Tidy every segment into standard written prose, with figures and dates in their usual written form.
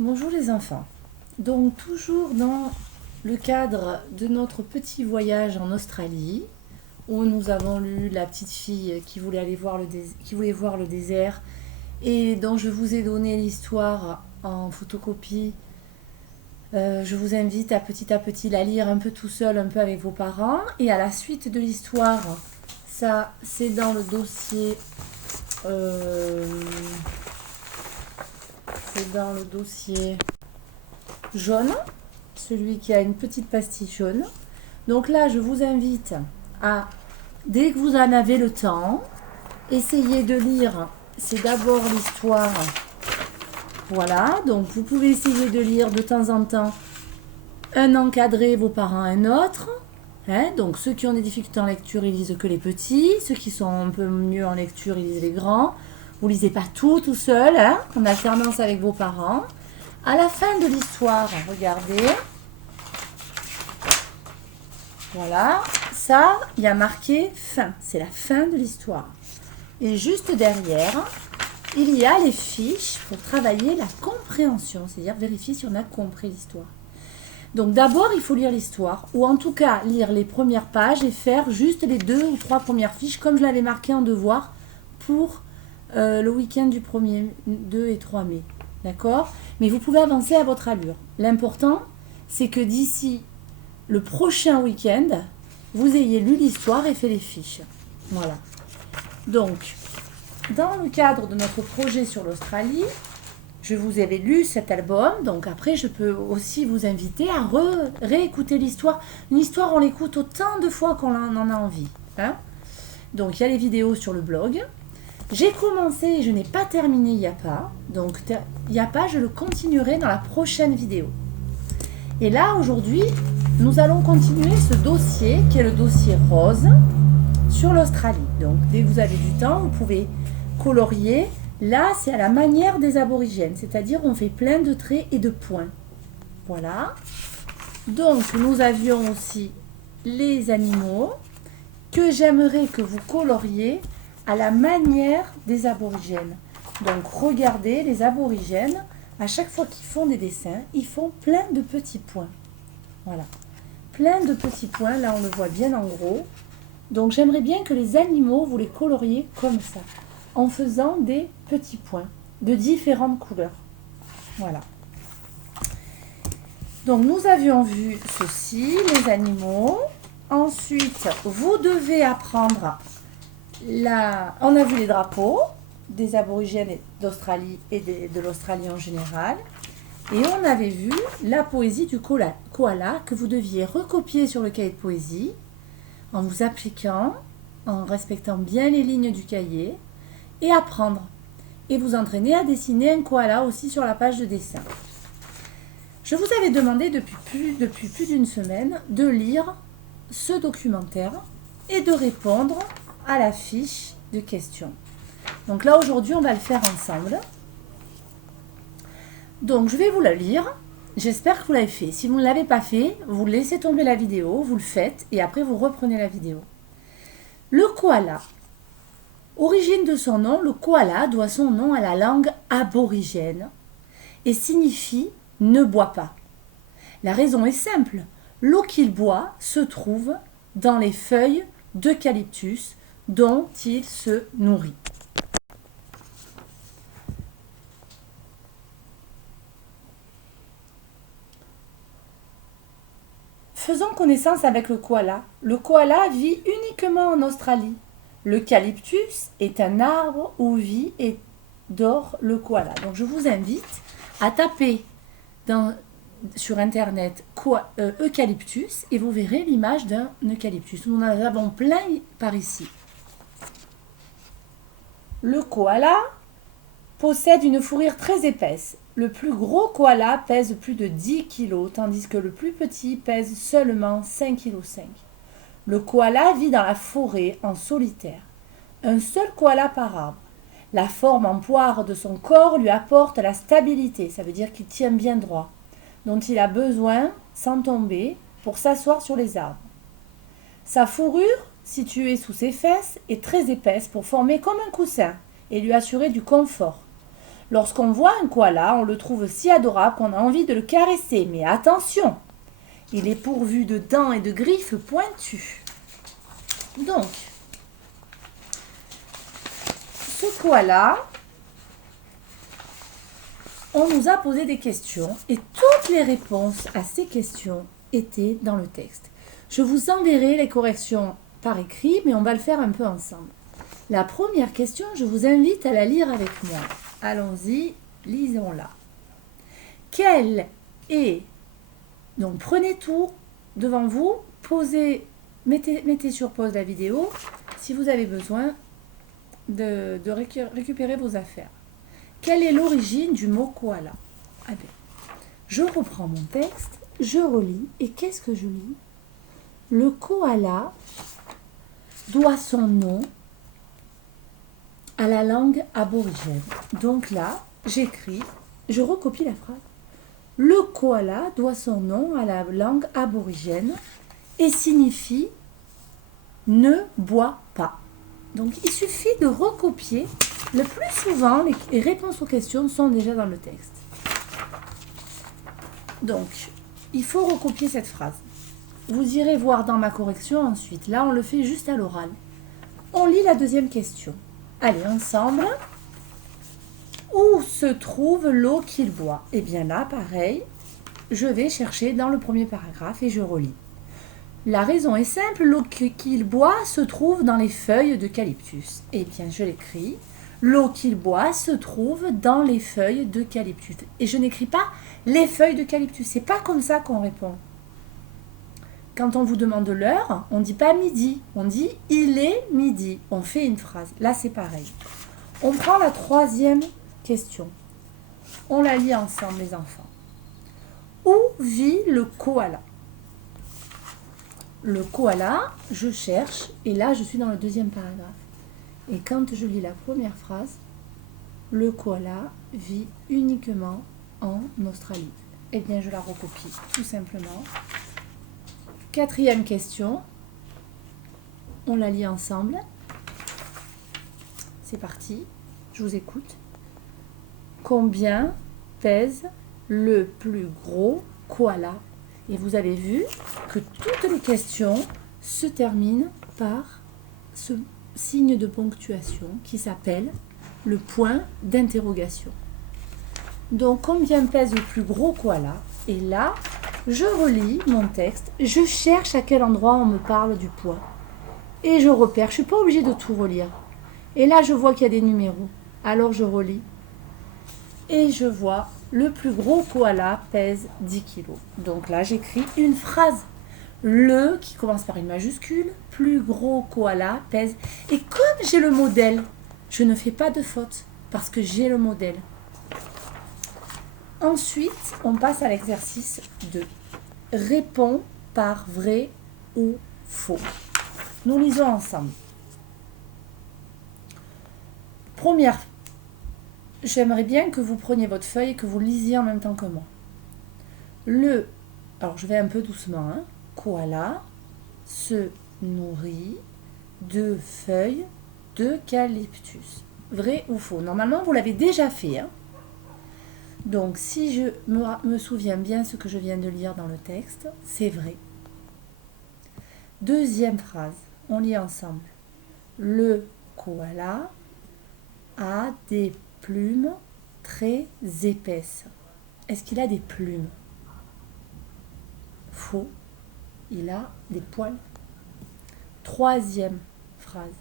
Bonjour les enfants. Donc toujours dans le cadre de notre petit voyage en Australie, où nous avons lu la petite fille qui voulait aller voir qui voulait voir le désert et dont je vous ai donné l'histoire en photocopie. Je vous invite à petit la lire un peu tout seul, un peu avec vos parents. Et à la suite de l'histoire, ça c'est dans le dossier. C'est dans le dossier jaune, celui qui a une petite pastille jaune. Donc là, je vous invite à, dès que vous en avez le temps, essayer de lire. C'est d'abord l'histoire. Voilà, donc vous pouvez essayer de lire de temps en temps un encadré, vos parents un autre. Donc ceux qui ont des difficultés en lecture, ils lisent que les petits. Ceux qui sont un peu mieux en lecture, ils lisent les grands. Vous lisez pas tout seul, en alternance avec vos parents. À la fin de l'histoire, regardez. Voilà, ça, il y a marqué fin. C'est la fin de l'histoire. Et juste derrière, il y a les fiches pour travailler la compréhension, c'est-à-dire vérifier si on a compris l'histoire. Donc d'abord, il faut lire l'histoire, ou en tout cas lire les premières pages et faire juste les 2 ou 3 premières fiches, comme je l'avais marqué en devoir pour le week-end du 1er, 2 et 3 mai. D'accord ? Mais vous pouvez avancer à votre allure. L'important, c'est que d'ici le prochain week-end, vous ayez lu l'histoire et fait les fiches. Voilà. Donc, dans le cadre de notre projet sur l'Australie, je vous avais lu cet album, donc après je peux aussi vous inviter à réécouter l'histoire. Une histoire, on l'écoute autant de fois qu'on en a envie. Donc il y a les vidéos sur le blog. J'ai commencé et je n'ai pas terminé il n'y a pas. Donc il n'y a pas, je le continuerai dans la prochaine vidéo. Et là, aujourd'hui, nous allons continuer ce dossier qui est le dossier rose sur l'Australie. Donc dès que vous avez du temps, vous pouvez colorier. Là, c'est à la manière des aborigènes, c'est-à-dire on fait plein de traits et de points. Voilà. Donc, nous avions aussi les animaux que j'aimerais que vous coloriez à la manière des aborigènes. Donc, regardez les aborigènes, à chaque fois qu'ils font des dessins, ils font plein de petits points. Voilà. Plein de petits points, là on le voit bien en gros. Donc, j'aimerais bien que les animaux, vous les coloriez comme ça, en faisant des petits points de différentes couleurs. Voilà. Donc nous avions vu ceci, les animaux. Ensuite, vous devez apprendre on a vu les drapeaux des aborigènes d'Australie et de l'Australie en général. Et on avait vu la poésie du koala que vous deviez recopier sur le cahier de poésie en vous appliquant, en respectant bien les lignes du cahier et apprendre. Et vous entraîner à dessiner un koala aussi sur la page de dessin. Je vous avais demandé depuis plus d'une semaine de lire ce documentaire et de répondre à la fiche de questions. Donc là, aujourd'hui, on va le faire ensemble. Donc, je vais vous le lire. J'espère que vous l'avez fait. Si vous ne l'avez pas fait, vous laissez tomber la vidéo, vous le faites et après, vous reprenez la vidéo. Le koala. Origine de son nom, le koala doit son nom à la langue aborigène et signifie « ne bois pas ». La raison est simple, l'eau qu'il boit se trouve dans les feuilles d'eucalyptus dont il se nourrit. Faisons connaissance avec le koala. Le koala vit uniquement en Australie. L'eucalyptus est un arbre où vit et dort le koala. Donc je vous invite à taper sur internet eucalyptus et vous verrez l'image d'un eucalyptus. Nous en avons plein par ici. Le koala possède une fourrure très épaisse. Le plus gros koala pèse plus de 10 kg, tandis que le plus petit pèse seulement 5,5 kg. Le koala vit dans la forêt en solitaire. Un seul koala par arbre. La forme en poire de son corps lui apporte la stabilité, ça veut dire qu'il tient bien droit, dont il a besoin sans tomber pour s'asseoir sur les arbres. Sa fourrure, située sous ses fesses, est très épaisse pour former comme un coussin et lui assurer du confort. Lorsqu'on voit un koala, on le trouve si adorable qu'on a envie de le caresser. Mais attention, il est pourvu de dents et de griffes pointues. Donc, ce koala, on nous a posé des questions et toutes les réponses à ces questions étaient dans le texte. Je vous enverrai les corrections par écrit, mais on va le faire un peu ensemble. La première question, je vous invite à la lire avec moi. Allons-y, lisons-la. Quelle est... Donc prenez tout devant vous, posez, mettez sur pause la vidéo si vous avez besoin de récupérer vos affaires. Quelle est l'origine du mot koala? Ah bien, je reprends mon texte, je relis, et qu'est-ce que je lis? Le koala doit son nom à la langue aborigène. Donc là, j'écris, je recopie la phrase. Le koala doit son nom à la langue aborigène et signifie ne bois pas. Donc il suffit de recopier. Le plus souvent, les réponses aux questions sont déjà dans le texte. Donc, il faut recopier cette phrase. Vous irez voir dans ma correction ensuite. Là, on le fait juste à l'oral. On lit la deuxième question. Allez, ensemble. Où se trouve l'eau qu'il boit? Eh bien là, pareil, je vais chercher dans le premier paragraphe et je relis. La raison est simple, l'eau qu'il boit se trouve dans les feuilles d'eucalyptus. Eh bien, je l'écris. L'eau qu'il boit se trouve dans les feuilles d'eucalyptus. Et je n'écris pas les feuilles d'eucalyptus. C'est pas comme ça qu'on répond. Quand on vous demande l'heure, on ne dit pas midi. On dit il est midi. On fait une phrase. Là, c'est pareil. On prend la troisième question. On la lit ensemble, les enfants. Où vit le koala? Le koala, je cherche, et là, je suis dans le deuxième paragraphe. Et quand je lis la première phrase, le koala vit uniquement en Australie. Eh bien, je la recopie tout simplement. Quatrième question. On la lit ensemble. C'est parti. Je vous écoute. Combien pèse le plus gros koala? Et vous avez vu que toutes les questions se terminent par ce signe de ponctuation qui s'appelle le point d'interrogation. Donc, combien pèse le plus gros koala? Et là, je relis mon texte, je cherche à quel endroit on me parle du poids. Et je repère, je ne suis pas obligée de tout relire. Et là, je vois qu'il y a des numéros. Alors, je relis. Et je vois, le plus gros koala pèse 10 kilos. Donc là, j'écris une phrase. Le, qui commence par une majuscule, plus gros koala pèse. Et comme j'ai le modèle, je ne fais pas de faute parce que j'ai le modèle. Ensuite, on passe à l'exercice 2. Réponds par vrai ou faux. Nous lisons ensemble. Première, j'aimerais bien que vous preniez votre feuille et que vous lisiez en même temps que moi. Alors je vais un peu doucement, hein. Koala se nourrit de feuilles d'eucalyptus. Vrai ou faux? Normalement, vous l'avez déjà fait, hein. Donc, si je me souviens bien ce que je viens de lire dans le texte, c'est vrai. Deuxième phrase, on lit ensemble. Le koala a des plumes très épaisses. Est-ce qu'il a des plumes? Faux. Il a des poils. Troisième phrase.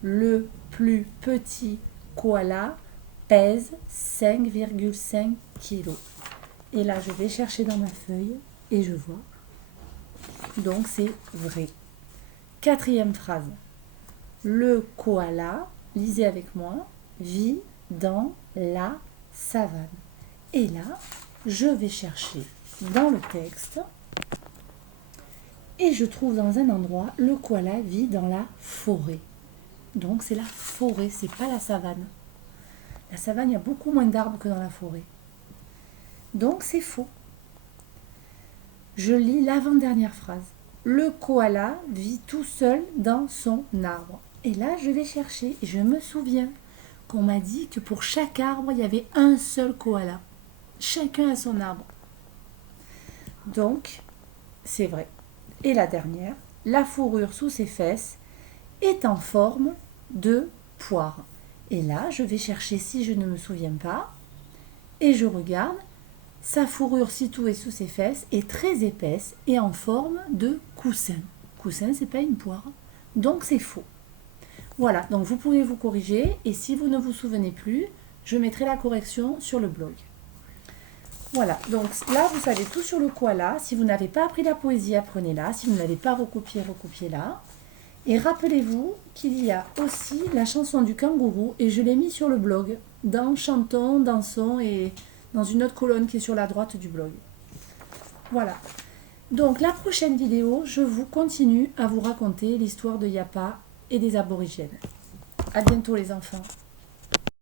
Le plus petit koala pèse 5,5 kg. Et là, je vais chercher dans ma feuille et je vois. Donc, c'est vrai. Quatrième phrase. Le koala, lisez avec moi, vit dans la savane. Et là, je vais chercher dans le texte et je trouve dans un endroit, le koala vit dans la forêt. Donc, c'est la forêt, c'est pas la savane. La savane, il y a beaucoup moins d'arbres que dans la forêt. Donc, c'est faux. Je lis l'avant-dernière phrase. Le koala vit tout seul dans son arbre. Et là, je vais chercher et je me souviens qu'on m'a dit que pour chaque arbre, il y avait un seul koala. Chacun a son arbre. Donc, c'est vrai. Et la dernière, la fourrure sous ses fesses est en forme de poire. Et là, je vais chercher si je ne me souviens pas. Et je regarde. Sa fourrure située sous ses fesses est très épaisse et en forme de coussin. Coussin, c'est pas une poire. Donc, c'est faux. Voilà, donc vous pouvez vous corriger. Et si vous ne vous souvenez plus, je mettrai la correction sur le blog. Voilà, donc là, vous savez tout sur le koala. Si vous n'avez pas appris la poésie, apprenez-la. Si vous ne l'avez pas recopiée, recopiez-la. Et rappelez-vous qu'il y a aussi la chanson du kangourou et je l'ai mis sur le blog, dans Chantons, Dansons et dans une autre colonne qui est sur la droite du blog. Voilà. Donc la prochaine vidéo, je vous continue à vous raconter l'histoire de Yapa et des aborigènes. À bientôt les enfants.